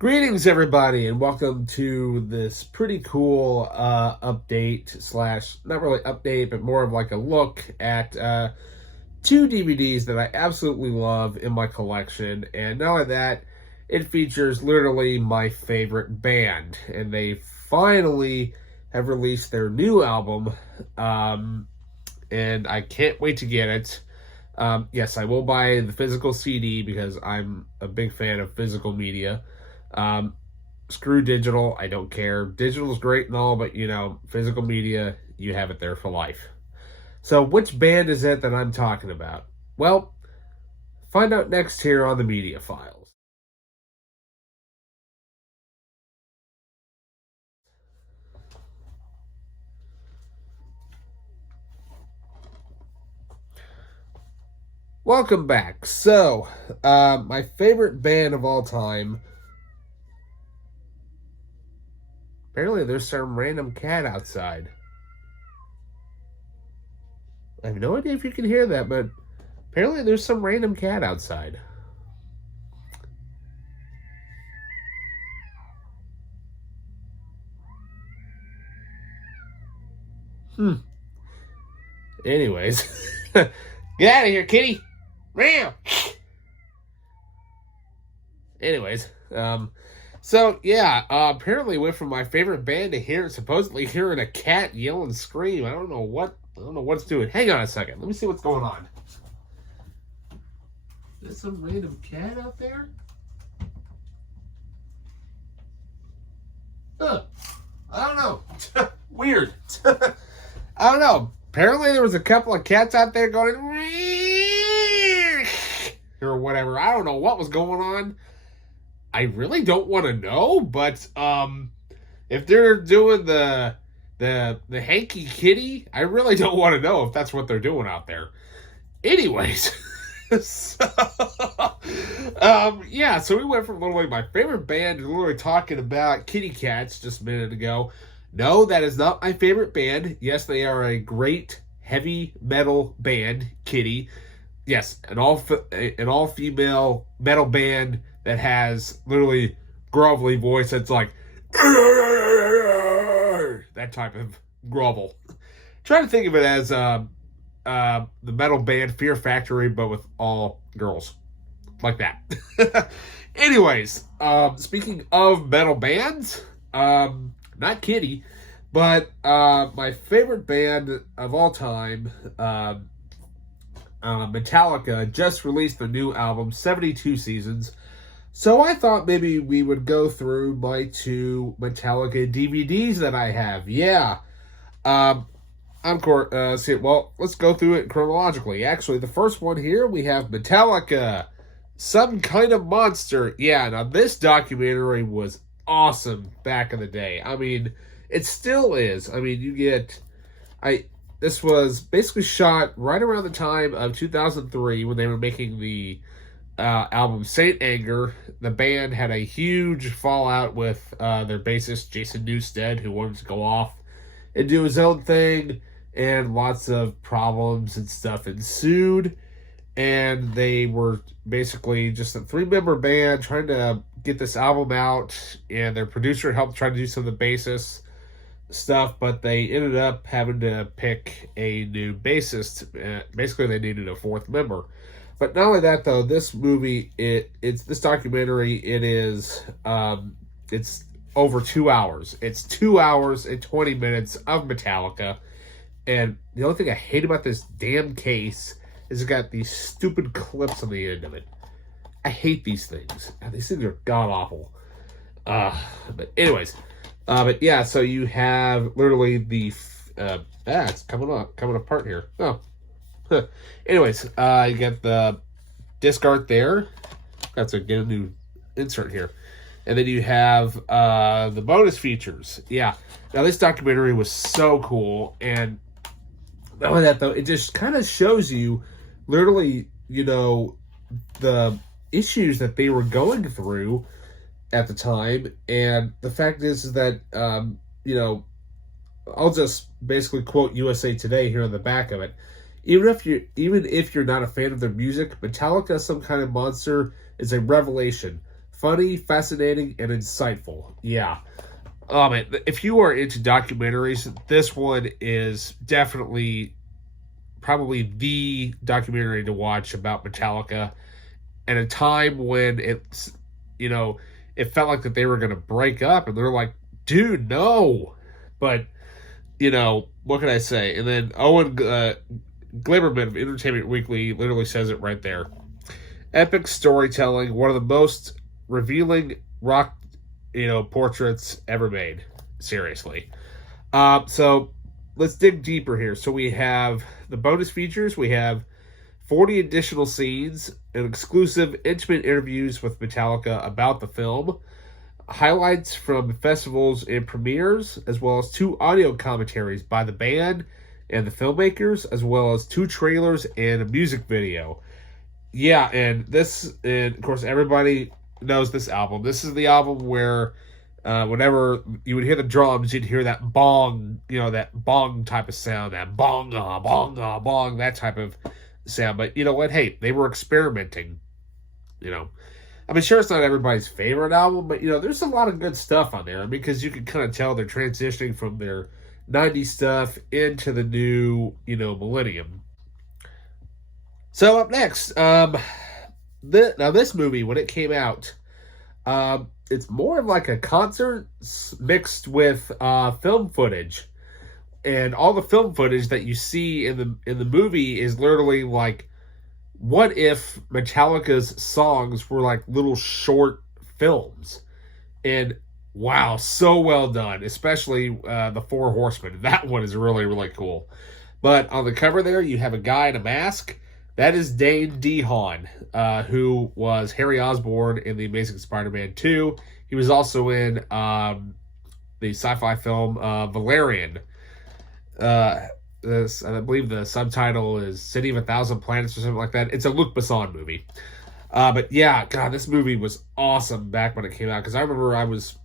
Greetings, everybody, and welcome to this pretty cool update slash, not really update, but more of like a look at two DVDs that I absolutely love in my collection. And not only that, it features literally my favorite band. And they finally have released their new album, and I can't wait to get it. Yes, I will buy the physical CD because I'm a big fan of physical media. Screw digital, I don't care. Digital is great and all, but physical media, you have it there for life. So which band is it that I'm talking about? Well, find out next here on the Media Files. Welcome back. So, my favorite band of all time. Apparently there's some random cat outside. I have no idea if you can hear that, but apparently there's some random cat outside. Anyways. Get out of here, kitty! Meow! Anyways, so yeah, apparently went from my favorite band to supposedly hearing a cat yell and scream. I don't know what's doing. Hang on a second. Let me see what's going on. There's some random cat out there? Huh. I don't know. Weird. I don't know. Apparently there was a couple of cats out there going or whatever. I don't know what was going on. I really don't want to know, but if they're doing the hanky kitty, I really don't want to know if that's what they're doing out there. Anyways, so so we went from literally my favorite band to literally talking about kitty cats just a minute ago. No, that is not my favorite band. Yes, they are a great heavy metal band, Kitty. Yes, an all female metal band that has literally grovelly voice that's like that type of grovel. Trying to think of it as the metal band Fear Factory, but with all girls, like that. Anyways, speaking of metal bands, not Kitty, but my favorite band of all time, Metallica, just released their new album, 72 Seasons. So I thought maybe we would go through my two Metallica DVDs that I have. Yeah. Let's go through it chronologically. Actually, the first one here, we have Metallica, Some Kind of Monster. Yeah, now this documentary was awesome back in the day. I mean, it still is. I mean, this was basically shot right around the time of 2003 when they were making the album Saint Anger. The band had a huge fallout with their bassist Jason Newsted, who wanted to go off and do his own thing, and lots of problems and stuff ensued. And they were basically just a 3-member band trying to get this album out, and their producer helped try to do some of the bassist stuff, but they ended up having to pick a new bassist. Basically, they needed a 4th member. But not only that, though, this movie, it's this documentary, it's over 2 hours. It's 2 hours and 20 minutes of Metallica. And the only thing I hate about this damn case is it's got these stupid clips on the end of it. I hate these things. These things are god-awful. But anyways, but yeah, so you have literally the... it's coming apart here. Oh. Anyways, you got the disc art there. That's get a new insert here. And then you have the bonus features. Yeah. Now, this documentary was so cool. And not only that, though, it just kind of shows you literally, the issues that they were going through at the time. And the fact is that, I'll just basically quote USA Today here on the back of it. Even if you're not a fan of their music, Metallica, Some Kind of Monster, is a revelation. funny, fascinating, and insightful. Yeah. Man, if you are into documentaries, this one is definitely probably the documentary to watch about Metallica at a time when it's, you know, it felt like that they were going to break up, and they're like, dude, no. But, what can I say? And then Owen Glimmerman of Entertainment Weekly literally says it right there. Epic storytelling, one of the most revealing rock, portraits ever made. Seriously. So let's dig deeper here. So we have the bonus features. We have 40 additional scenes and exclusive intimate interviews with Metallica about the film, highlights from festivals and premieres, as well as 2 audio commentaries by the band and the filmmakers, as well as 2 trailers and a music video. Yeah, and of course, everybody knows this album. This is the album where whenever you would hear the drums, you'd hear that bong, that bong type of sound, that bong, bong, bong, that type of sound. But you know what? Hey, they were experimenting. I mean, sure, it's not everybody's favorite album, but there's a lot of good stuff on there because you can kind of tell they're transitioning from their 90s stuff into the new, millennium. So up next, now this movie, when it came out, it's more of like a concert mixed with film footage, and all the film footage that you see in the movie is literally like, what if Metallica's songs were like little short films? And wow, so well done, especially the Four Horsemen. That one is really, really cool. But on the cover there, you have a guy in a mask. That is Dane DeHaan, who was Harry Osborn in The Amazing Spider-Man 2. He was also in the sci-fi film Valerian. I believe the subtitle is City of a Thousand Planets or something like that. It's a Luc Besson movie. But yeah, God, this movie was awesome back when it came out. Because I remember I was,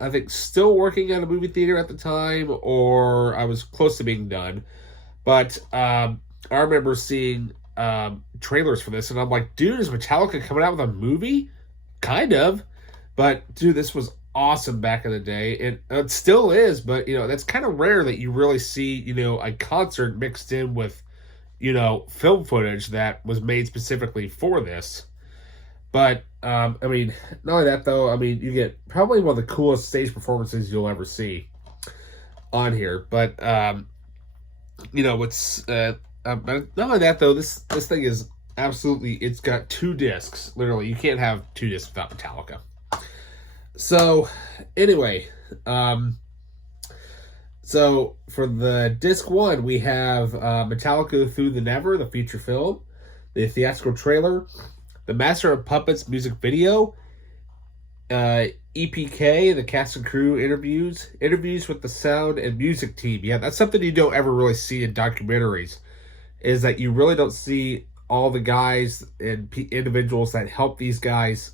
I think, still working at a movie theater at the time. Or I was close to being done. But I remember seeing trailers for this, and I'm like, dude, is Metallica coming out with a movie? Kind of. But dude, this was awesome back in the day, and it still is, but that's kind of rare that you really see a concert mixed in with film footage that was made specifically for this. But I mean, not only that though, I mean, you get probably one of the coolest stage performances you'll ever see on here. But it's but not only that though, this thing is absolutely, it's got 2 discs. Literally, you can't have 2 discs without Metallica. So anyway, so for the disc 1, we have Metallica Through the Never, the feature film, the theatrical trailer, the Master of Puppets music video, EPK, the cast and crew interviews with the sound and music team. Yeah, that's something you don't ever really see in documentaries, is that you really don't see all the guys and individuals that help these guys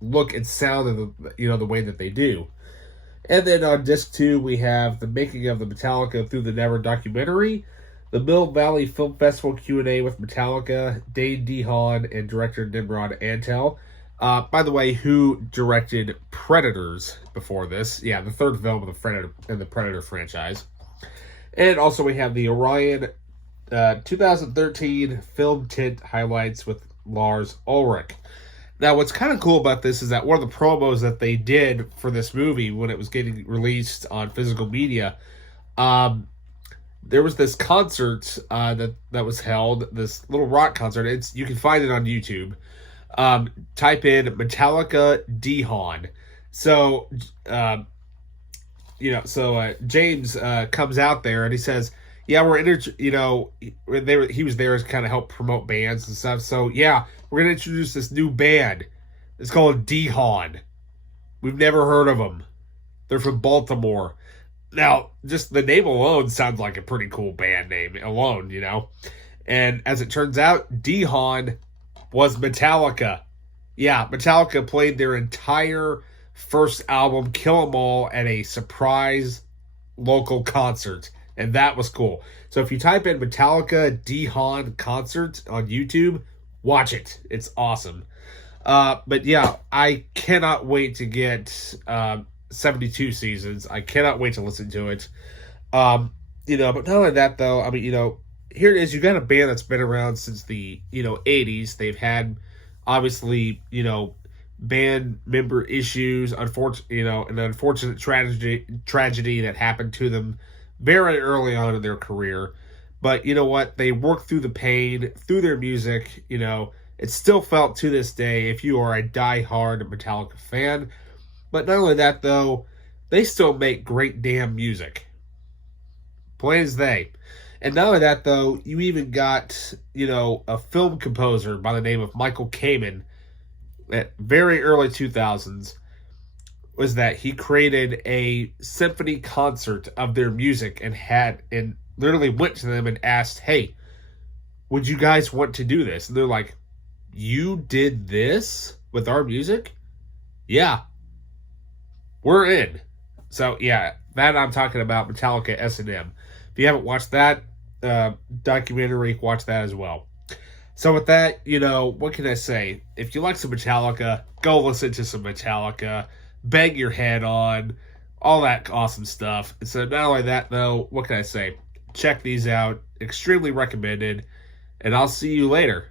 look and sound the way that they do. And then on disc 2, we have the making of the Metallica Through the Never documentary, the Mill Valley Film Festival Q&A with Metallica, Dane DeHaan, and director Nimrod Antel. By the way, who directed Predators before this? Yeah, the 3rd film of the Predator franchise. And also we have the Orion 2013 film tint highlights with Lars Ulrich. Now, what's kind of cool about this is that one of the promos that they did for this movie when it was getting released on physical media, there was this concert that was held, this little rock concert. You can find it on YouTube. Type in Metallica DeHaan. So, James comes out there and he says, yeah, he was there to kind of help promote bands and stuff. So yeah, we're gonna introduce this new band. It's called DeHaan. We've never heard of them. They're from Baltimore. Now, just the name alone sounds like a pretty cool band name alone, And as it turns out, DeHaan was Metallica. Yeah, Metallica played their entire first album, Kill 'Em All, at a surprise local concert. And that was cool. So if you type in Metallica DeHaan concert on YouTube, watch it. It's awesome. But yeah, I cannot wait to get 72 seasons. I cannot wait to listen to it. Um, but not only that though, I mean, here it is. You got a band that's been around since the 80s. They've had obviously band member issues. An unfortunate tragedy that happened to them very early on in their career. But you know what? They worked through the pain through their music. It's still felt to this day if you are a die-hard Metallica fan. But not only that though, they still make great damn music. Plain as they. And not only that, though, you even got, a film composer by the name of Michael Kamen at very early 2000s, was that he created a symphony concert of their music and literally went to them and asked, hey, would you guys want to do this? And they're like, you did this with our music? Yeah, we're in. So, yeah, that I'm talking about Metallica S&M. If you haven't watched that documentary, watch that as well. So with that, what can I say? If you like some Metallica, go listen to some Metallica, bang your head on, all that awesome stuff. And so not only that, though, what can I say? Check these out. Extremely recommended. And I'll see you later.